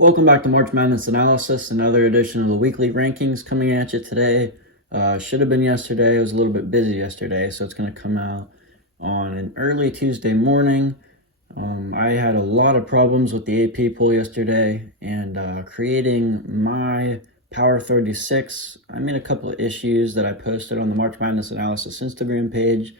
Welcome back to March Madness Analysis, another edition of the weekly rankings coming at you today. Should have been yesterday. I was a little bit busy yesterday, so it's going to come out on an early Tuesday morning. I had a lot of problems with the AP poll yesterday, and creating my Power 36. I made a couple of issues that I posted on the March Madness Analysis Instagram page.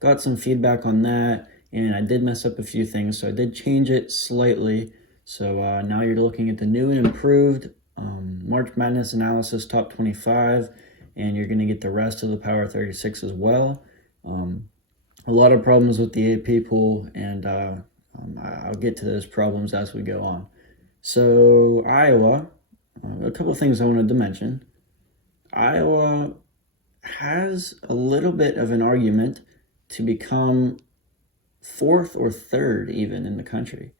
Got some feedback on that, and I did mess up a few things, so I did change it slightly. So now you're looking at the new and improved March Madness Analysis Top 25, and you're going to get the rest of the Power 36 as well. A lot of problems with the AP pool, and I'll get to those problems as we go on. So Iowa, a couple of things I wanted to mention. Iowa has a little bit of an argument to become fourth or third even in the country.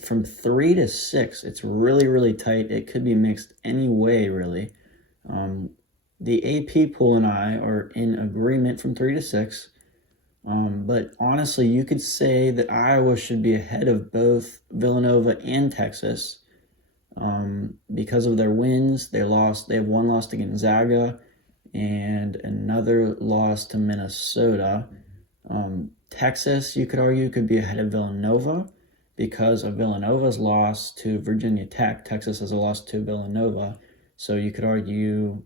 From 3 to 6, it's really, really tight. It could be mixed any way, really. The AP pool and I are in agreement from 3 to 6. But honestly, you could say that Iowa should be ahead of both Villanova and Texas because of their wins. They have one loss to Gonzaga and another loss to Minnesota. Texas, you could argue, could be ahead of Villanova because of Villanova's loss to Virginia Tech. Texas has a loss to Villanova. So you could argue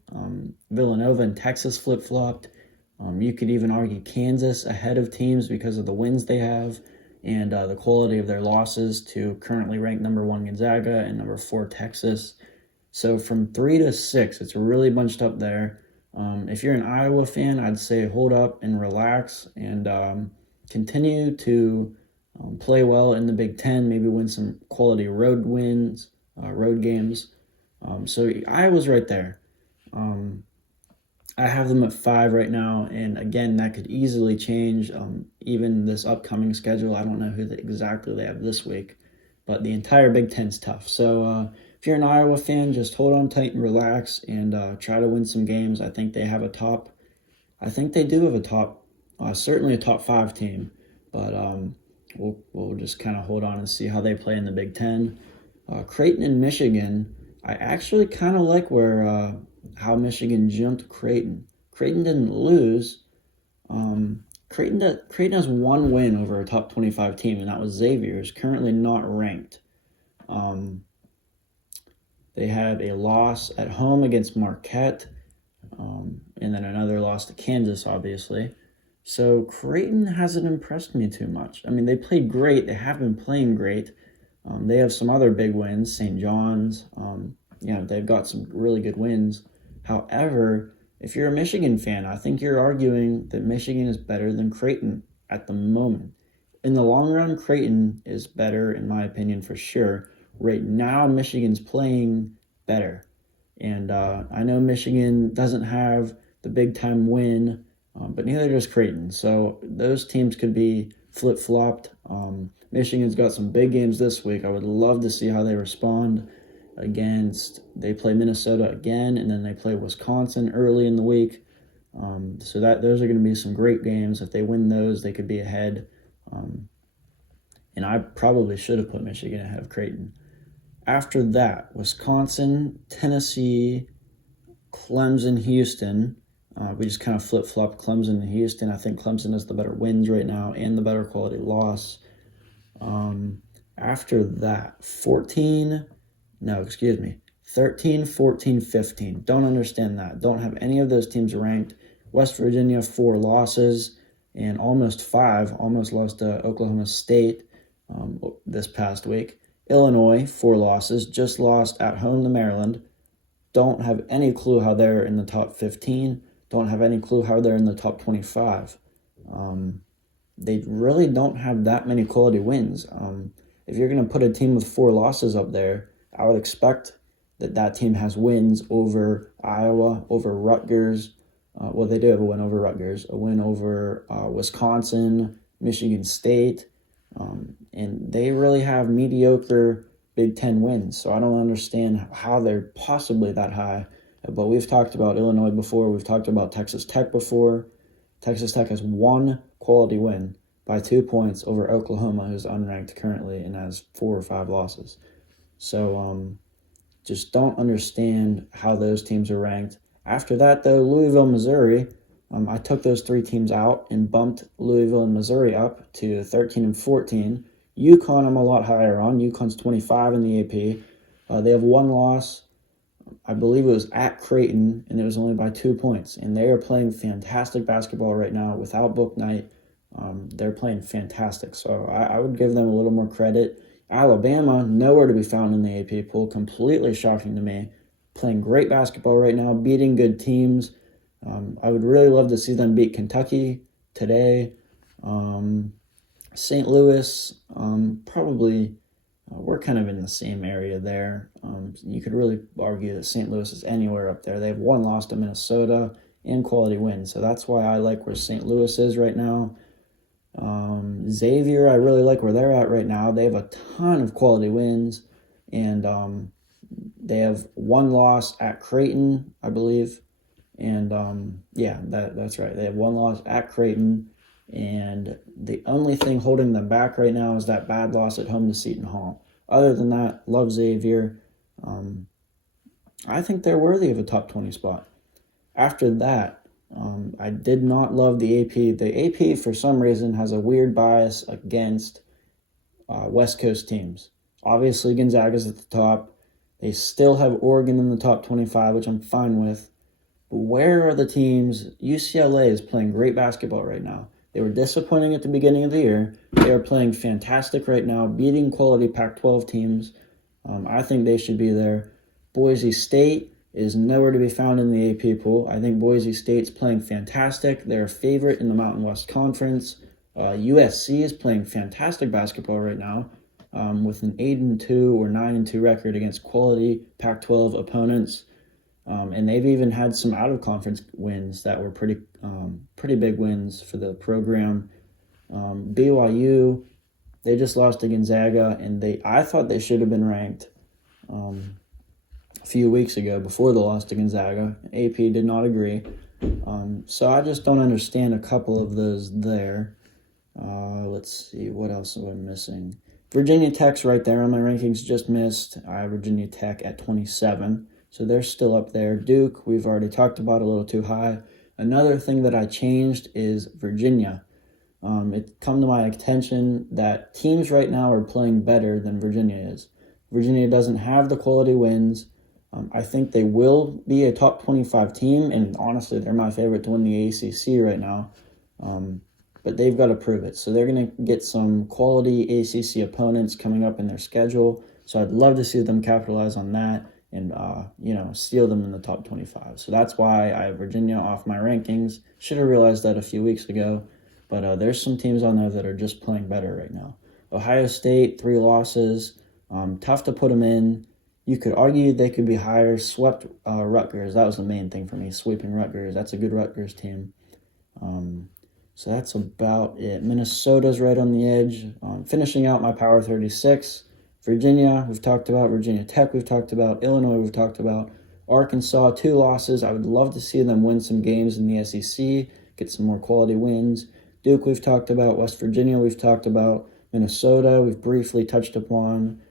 Villanova and Texas flip-flopped. You could even argue Kansas ahead of teams because of the wins they have and the quality of their losses to currently ranked number 1 Gonzaga and number 4 Texas. So from 3 to 6, it's really bunched up there. If you're an Iowa fan, I'd say hold up and relax and continue to play well in the Big Ten, maybe win some quality road wins, road games. So Iowa's right there. I have them at 5 right now, and again, that could easily change. Even this upcoming schedule, I don't know who exactly they have this week, but the entire Big Ten's tough. So if you're an Iowa fan, just hold on tight and relax, and try to win some games. I think they do have a top, certainly a top 5 team, but we'll just kind of hold on and see how they play in the Big Ten. Creighton and Michigan, I actually kind of like how Michigan jumped Creighton. Creighton didn't lose. Creighton has one win over a top 25 team, and that was Xavier, who's currently not ranked. They had a loss at home against Marquette, and then another loss to Kansas, obviously. So Creighton hasn't impressed me too much. I mean, they played great. They have been playing great. They have some other big wins, St. John's. They've got some really good wins. However, if you're a Michigan fan, I think you're arguing that Michigan is better than Creighton at the moment. In the long run, Creighton is better, in my opinion, for sure. Right now, Michigan's playing better. And I know Michigan doesn't have the big-time win, but neither does Creighton. So those teams could be flip-flopped. Michigan's got some big games this week. I would love to see how they respond they play Minnesota again, and then they play Wisconsin early in the week. So those are going to be some great games. If they win those, they could be ahead. And I probably should have put Michigan ahead of Creighton. After that, Wisconsin, Tennessee, Clemson, Houston. We just kind of flip-flopped Clemson and Houston. I think Clemson has the better wins right now and the better quality loss. After that, 13, 14, 15. Don't understand that. Don't have any of those teams ranked. West Virginia, 4 losses, and almost lost to Oklahoma State this past week. Illinois, 4 losses, just lost at home to Maryland. Don't have any clue how they're in the top 15. Don't have any clue how they're in the top 25. They really don't have that many quality wins. If you're going to put a team with 4 losses up there, I would expect that team has wins over Iowa, over Rutgers. They do have a win over Rutgers, a win over Wisconsin, Michigan State, and they really have mediocre Big Ten wins. So I don't understand how they're possibly that high. But we've talked about Illinois before. We've talked about Texas Tech before. Texas Tech has one quality win by 2 points over Oklahoma, who's unranked currently and has 4 or 5 losses. So just don't understand how those teams are ranked. After that, though, Louisville, Missouri, I took those three teams out and bumped Louisville and Missouri up to 13 and 14. UConn, I'm a lot higher on. UConn's 25 in the AP. They have one loss. I believe it was at Creighton, and it was only by 2 points. And they are playing fantastic basketball right now without Bouknight. They're playing fantastic. So I would give them a little more credit. Alabama, nowhere to be found in the AP pool. Completely shocking to me. Playing great basketball right now, beating good teams. I would really love to see them beat Kentucky today. St. Louis, probably we're kind of in the same area there. You could really argue that St. Louis is anywhere up there. They have one loss to Minnesota and quality wins. So that's why I like where St. Louis is right now. Xavier, I really like where they're at right now. They have a ton of quality wins, and they have one loss at Creighton, I believe. And yeah, that's right. They have one loss at Creighton, and the only thing holding them back right now is that bad loss at home to Seton Hall. Other than that, love Xavier. I think they're worthy of a top 20 spot. After that, I did not love the AP. The AP, for some reason, has a weird bias against West Coast teams. Obviously, Gonzaga's at the top. They still have Oregon in the top 25, which I'm fine with. But where are the teams? UCLA is playing great basketball right now. They were disappointing at the beginning of the year. They are playing fantastic right now, beating quality Pac-12 teams. I think they should be there. Boise State is nowhere to be found in the AP pool. I think Boise State's playing fantastic. They're a favorite in the Mountain West Conference. USC is playing fantastic basketball right now, with an 8-2 or 9-2 record against quality Pac-12 opponents. And they've even had some out-of-conference wins that were pretty big wins for the program. BYU, they just lost to Gonzaga, and I thought they should have been ranked a few weeks ago before the loss to Gonzaga. AP did not agree. So I just don't understand a couple of those there. Let's see, what else am I missing? Virginia Tech's right there on my rankings, just missed. I have Virginia Tech at 27. So they're still up there. Duke, we've already talked about, a little too high. Another thing that I changed is Virginia. It come to my attention that teams right now are playing better than Virginia is. Virginia doesn't have the quality wins. I think they will be a top 25 team, and honestly, they're my favorite to win the ACC right now. But they've got to prove it. So they're going to get some quality ACC opponents coming up in their schedule. So I'd love to see them capitalize on that and steal them in the top 25. So that's why I have Virginia off my rankings. Should have realized that a few weeks ago, but there's some teams on there that are just playing better right now. Ohio State, 3 losses. Tough to put them in. You could argue they could be higher. Swept Rutgers. That was the main thing for me, sweeping Rutgers. That's a good Rutgers team. So that's about it. Minnesota's right on the edge. Finishing out my Power 36. Virginia, we've talked about. Virginia Tech, we've talked about. Illinois, we've talked about. Arkansas, 2 losses. I would love to see them win some games in the SEC, get some more quality wins. Duke, we've talked about. West Virginia, we've talked about. Minnesota, we've briefly touched upon.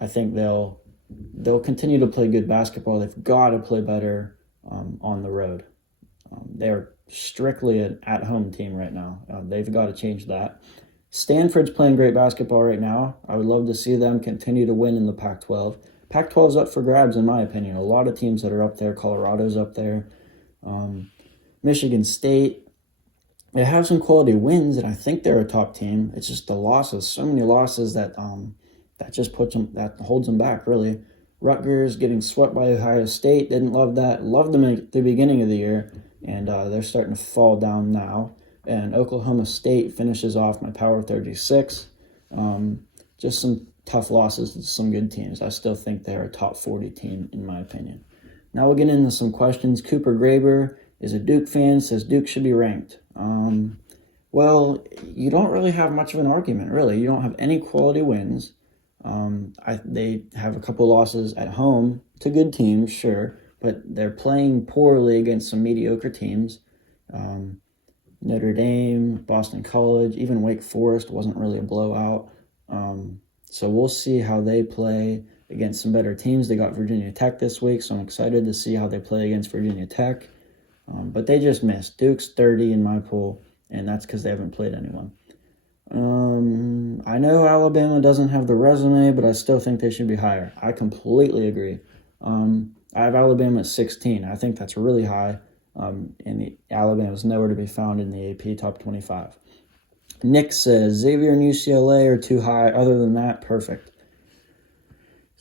I think they'll continue to play good basketball. They've got to play better on the road. They're strictly an at-home team right now. They've got to change that. Stanford's playing great basketball right now. I would love to see them continue to win in the Pac-12. Pac-12's up for grabs, in my opinion. A lot of teams that are up there. Colorado's up there. Michigan State, they have some quality wins, and I think they're a top team. It's just the losses. So many losses that just holds them back, really. Rutgers getting swept by Ohio State. Didn't love that. Loved them at the beginning of the year, and they're starting to fall down now. And Oklahoma State finishes off my Power 36. Just some tough losses to some good teams. I still think they're a top 40 team, in my opinion. Now we'll get into some questions. Cooper Graber is a Duke fan, says Duke should be ranked. Well, you don't really have much of an argument, really. You don't have any quality wins. They have a couple losses at home to good teams, sure, but they're playing poorly against some mediocre teams. Notre Dame, Boston College, even Wake Forest wasn't really a blowout. So we'll see how they play against some better teams. They got Virginia Tech this week, so I'm excited to see how they play against Virginia Tech. But they just missed. Duke's 30 in my pool, and that's because they haven't played anyone. I know Alabama doesn't have the resume, but I still think they should be higher. I completely agree. I have Alabama at 16. I think that's really high, and Alabama's nowhere to be found in the AP Top 25. Nick says Xavier and UCLA are too high. Other than that, perfect.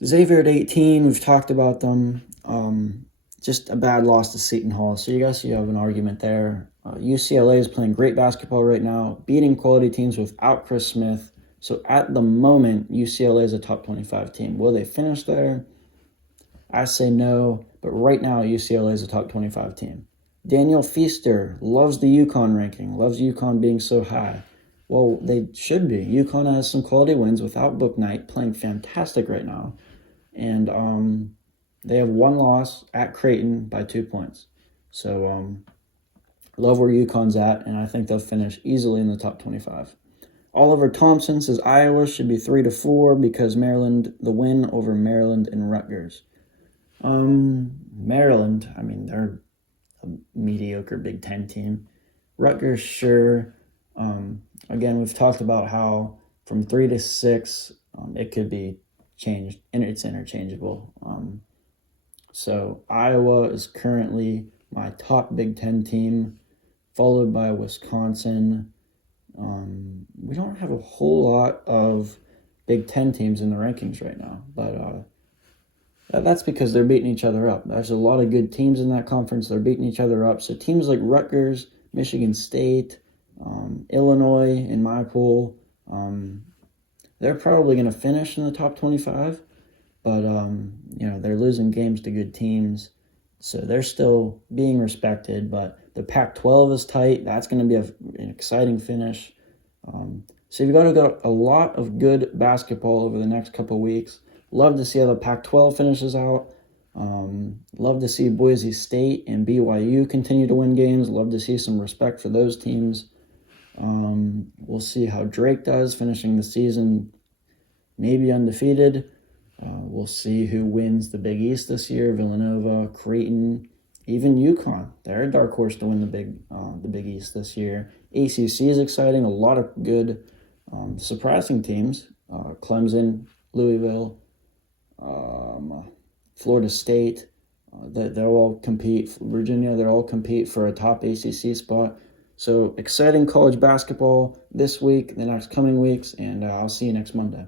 Xavier at 18, we've talked about them. Just a bad loss to Seton Hall. So you guys, you have an argument there. UCLA is playing great basketball right now, beating quality teams without Chris Smith. So at the moment, UCLA is a top 25 team. Will they finish there? I say no, but right now, UCLA is a top 25 team. Daniel Feaster loves the UConn ranking, loves UConn being so high. Well, they should be. UConn has some quality wins without Bouknight, playing fantastic right now. And they have one loss at Creighton by 2 points. So love where UConn's at, and I think they'll finish easily in the top 25. Oliver Thompson says Iowa should be 3-4 because Maryland, the win over Maryland and Rutgers. Maryland, I mean, they're a mediocre Big Ten team. Rutgers, sure. Again, we've talked about how from 3 to 6, it could be changed, and it's interchangeable. So Iowa is currently my top Big Ten team, followed by Wisconsin. We don't have a whole lot of Big Ten teams in the rankings right now, but that's because they're beating each other up. There's a lot of good teams in that conference. They're beating each other up. So teams like Rutgers, Michigan State, Illinois in my pool, they're probably going to finish in the top 25, but they're losing games to good teams, so they're still being respected. But the Pac-12 is tight. That's going to be an exciting finish. So you've got a lot of good basketball over the next couple weeks. Love to see how the Pac-12 finishes out. Love to see Boise State and BYU continue to win games. Love to see some respect for those teams. We'll see how Drake does, finishing the season maybe undefeated. We'll see who wins the Big East this year. Villanova, Creighton, even UConn. They're a dark horse to win the Big East this year. ACC is exciting. A lot of good, surprising teams. Clemson, Louisville, Florida State. They'll all compete. Virginia, they'll all compete for a top ACC spot. So exciting college basketball this week, the next coming weeks, and I'll see you next Monday.